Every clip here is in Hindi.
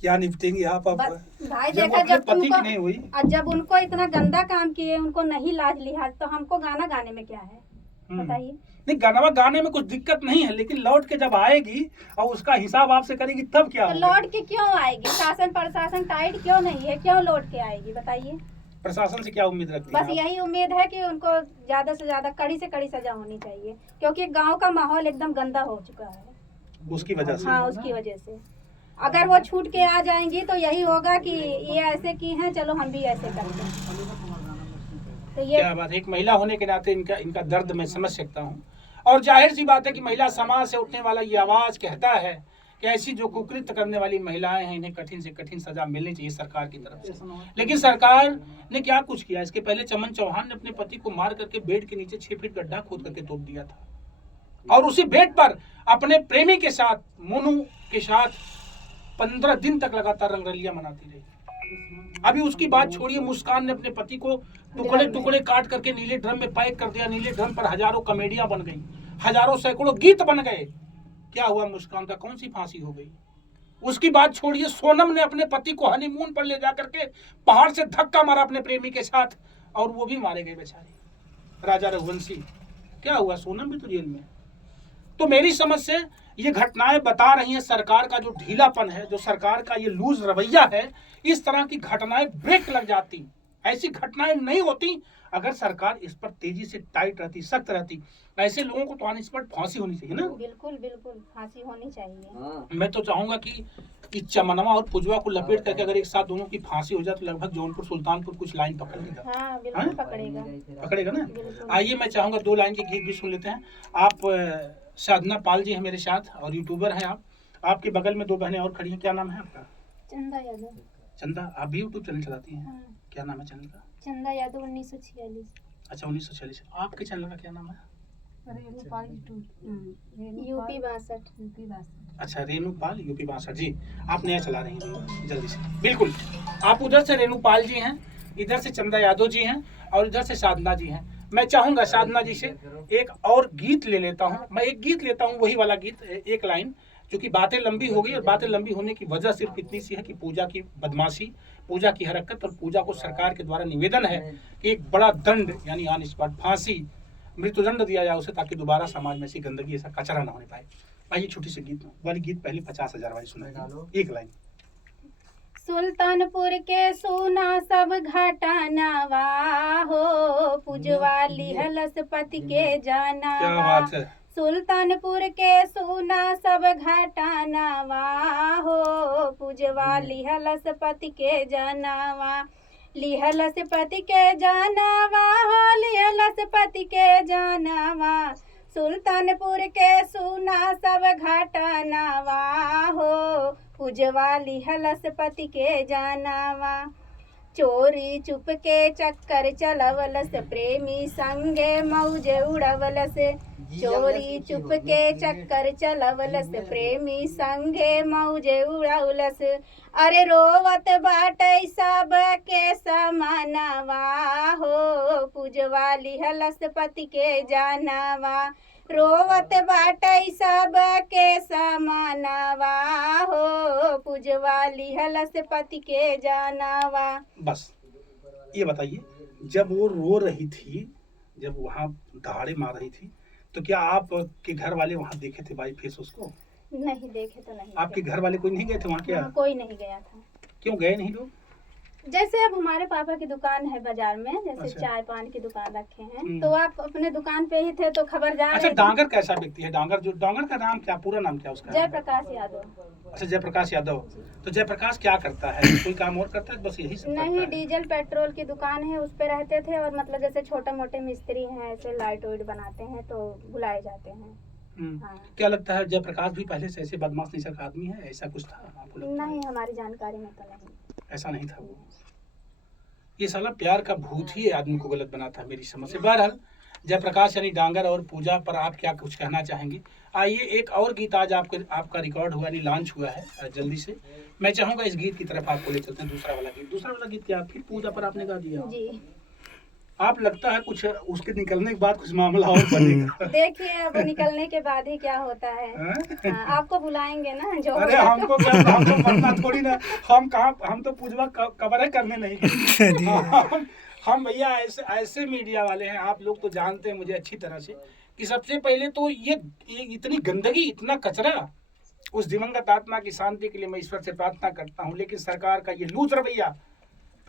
क्या निपटेंगी आप? भाई जब देखा अपने जब पति तुमको की नहीं हुई। जब उनको इतना गंदा काम किए, उनको नहीं लाज लिहाज, तो हमको गाना गाने में क्या है बताइए? नहीं, गाना गाने में कुछ दिक्कत नहीं है, लेकिन लौट के जब आएगी और उसका हिसाब आपसे करेगी तब क्या तो होगा? लौट के क्यों आएगी? शासन प्रशासन टाइट क्यों नहीं है? क्यों लौट के आएगी बताइए? प्रशासन से क्या उम्मीद रखती बस हैं यही उम्मीद है कि उनको ज्यादा से ज्यादा कड़ी से कड़ी सजा होनी चाहिए, क्योंकि गांव का माहौल एकदम गंदा हो चुका है। आप उसकी वजह से? हाँ, उसकी वजह से। अगर वो छूट के आ जाएंगी तो यही होगा कि ये ऐसे की हैं, चलो हम भी ऐसे करते हैं। तो ये क्या बात है, एक महिला होने के नाते इनका इनका दर्द मैं समझ सकता हूँ। और जाहिर सी बात है कि महिला समाज से उठने वाला ये आवाज कहता है कि ऐसी जो कुकृत्य करने वाली महिलाएं हैं, इन्हें कठिन से कठिन सजा मिलनी चाहिए सरकार की तरफ से। लेकिन सरकार ने क्या कुछ किया? इसके पहले चमन चौहान ने अपने पति को मार करके बेड के नीचे 6 फीट गड्ढा खोद करके तोप दिया था, और उसी बेड पर अपने प्रेमी के साथ, मोनू के साथ 15 दिन तक लगातार रंगरलियां मनाती रही। अभी उसकी बात छोड़िए, मुस्कान ने अपने पति को टुकड़े टुकड़े काट करके नीले ड्रम में पैक कर दिया। नीले ड्रम पर हजारों कॉमेडियां बन गई, हजारों सैकड़ों गीत बन गए। क्या हुआ मुस्कान का? कौन सी फांसी हो गई? उसकी बात छोड़िए, सोनम ने अपने पति को हनीमून पर ले जाकर के पहाड़ से धक्का मारा अपने प्रेमी के साथ, और वो भी मारे गए बेचारे। राजा रघुवंशी, क्या हुआ? सोनम भी तो जेल में। तो मेरी समझ से ये घटनाएं बता रही हैं सरकार का जो ढीलापन है, जो सरकार का ये लूज रवैया है। इस तरह की घटनाएं ब्रेक लग जाती, ऐसी घटनाएं नहीं होती अगर सरकार इस पर तेजी से टाइट रहती, सख्त रहती। ऐसे लोगों को तो ऑन स्पॉट फांसी होनी चाहिए ना। बिल्कुल बिल्कुल फांसी होनी चाहिए। मैं तो चाहूंगा कि चमनवा और पुजवा को लपेट करके अगर एक साथ दोनों की फांसी हो जाए तो लगभग जौनपुर सुल्तानपुर कुछ लाइन पकड़ लेगा। हाँ बिल्कुल पकड़ेगा। पकड़ेगा ना। बिल्कुल। आइए मैं चाहूंगा 2 लाइन के गीत भी सुन लेते हैं। आप साधना पाल जी हैं मेरे साथ, और यूट्यूबर हैं आप। आपके बगल में 2 बहनें और खड़ी हैं, क्या नाम है आपका? चंदा यादव। चंदा, आप भी यूट्यूब चैनल चलाती हैं? हाँ। क्या नाम है चैनल का? चंदा यादव 1946। अच्छा, 1946। आपके चैनल का क्या नाम है? यूपी 62। अच्छा, रेणुपाल यूपी 62 जी। आप नया चला रही हैं, जल्दी से। बिल्कुल, आप उधर से रेणुपाल जी हैं, इधर से चंदा यादव जी हैं, और इधर से साधना जी हैं। मैं चाहूंगा साधना जी से एक और गीत ले लेता हूं। मैं एक गीत लेता हूं, वही वाला गीत, एक लाइन, क्योंकि बातें लंबी हो गई, और बातें लंबी होने की वजह सिर्फ इतनी सी है कि पूजा की बदमाशी, पूजा की हरकत, और पूजा को सरकार के द्वारा निवेदन है कि एक बड़ा दंड यानी ऑन स्पॉट फांसी, मृत्युदंड दिया जाए उसे, ताकि दोबारा समाज में ऐसी गंदगी, ऐसा कचरा ना होने पाए। आइए छोटी सी गीत वाली गीत पहले 50,000 वाली सुनाइए, एक लाइन। सुल्तानपुर के सोना सब घटनावा हो, पुजवाली हलसपति के जाना। क्या बात है। सुल्तानपुर के सोना सब घटनावा हो, पुजवाली हलसपति के जानवा। लिहलसपति के जानवा हो, लिहलसपति के जानवा। सुल्तानपुर के सोना सब घटनावा हो, पुजवाली हलसपति के जानवा। चोरी चुप के चक्कर चलवलस, प्रेमी संगे मौज उड़वलस। चोरी चुप के चक्कर चलवलस, प्रेमी संगे मौज उड़वलस। अरे रोवत बाटै सब के समानवा हो, पुजवाली हलसपति के जानवा। रोवत बाटै सब के समानवा हो, पुजवाली हलसपति के जानवा। बस ये बताइए, जब वो रो रही थी, जब वहाँ दहाड़े मार रही थी, तो क्या आपके घर वाले वहाँ देखे थे बाई फेस उसको? नहीं देखे तो नहीं। आपके घर वाले कोई नहीं गए थे वहाँ? क्या कोई नहीं गया था। क्यों गए नहीं लोग? जैसे अब हमारे पापा की दुकान है बाजार में, जैसे अच्छा। चाय पान की दुकान रखे हैं, तो आप अपने दुकान पे ही थे तो खबर जा अच्छा, रही थी। डांगर कैसा व्यक्ति है? डांगर का नाम क्या, पूरा नाम क्या उसका? जयप्रकाश यादव। अच्छा, जयप्रकाश यादव। तो जयप्रकाश क्या करता है? कोई काम और करता है? बस यही सब नहीं, करता है? डीजल पेट्रोल की दुकान है, उस पे रहते थे, और मतलब जैसे छोटे मोटे मिस्त्री हैं, ऐसे लाइट वाइट बनाते हैं तो बुलाए जाते हैं। हाँ। क्या लगता है जयप्रकाश भी पहले से ऐसे बदमाश निशक आदमी है? ऐसा कुछ था आपको लगता है? नहीं, हमारी जानकारी में तो नहीं। ऐसा नहीं था वो। ये साला प्यार का भूत ही आदमी को गलत बनाता है मेरी समझ से। बहरहाल, जयप्रकाश यानी डांगर और पूजा पर आप क्या कुछ कहना चाहेंगे? आइए, एक और गीत आज आपका रिकॉर्ड हुआ, यानी लॉन्च हुआ है जल्दी से। मैं चाहूंगा इस गीत की तरफ आपको ले चलते हैं। दूसरा वाला गीत क्या? फिर पूजा पर आपने गा दिया जी। आप लगता है कुछ उसके निकलने के बाद कुछ मामला और बनेगा। देखिए अब निकलने के बाद ही क्या होता है। हाँ, आपको बुलाएंगे ना जो अरे हमको क्या, हम तो मरना थोड़ी ना, हम कहाँ, हम तो पूजवा कबर करने नहीं गए। हम भैया ऐसे मीडिया वाले हैं, आप लोग तो जानते हैं मुझे अच्छी तरह से, कि सबसे पहले तो ये इतनी गंदगी, इतना कचरा, उस दिवंगत आत्मा की शांति के लिए मैं ईश्वर से प्रार्थना करता हूँ। लेकिन सरकार का ये लूज रवैया,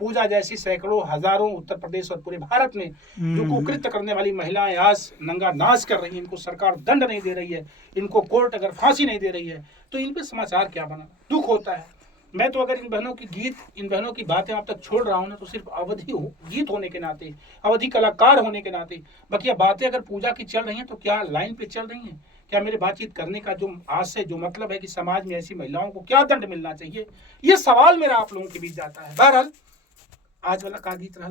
पूजा जैसी सैकड़ों हजारों उत्तर प्रदेश और पूरे भारत में जो कुकृत्य करने वाली महिलाएं आज नंगा नाच कर रही हैं, इनको सरकार दंड नहीं दे रही है, इनको कोर्ट अगर फांसी नहीं दे रही है, तो इन पे समाचार क्या बना। दुख होता है। मैं तो अगर इन बहनों की गीत, इन बहनों की बातें आप तक छोड़ रहा हूँ ना, तो सिर्फ अवधि गीत होने के नाते, अवधि कलाकार होने के नाते। बाकी बातें अगर पूजा की चल रही हैं तो क्या लाइन पे चल रही हैं? क्या मेरे बातचीत करने का जो आज से जो मतलब है कि समाज में ऐसी महिलाओं को क्या दंड मिलना चाहिए, ये सवाल मेरा आप लोगों के बीच जाता है। बहरहाल आज वाला का गीत रहा।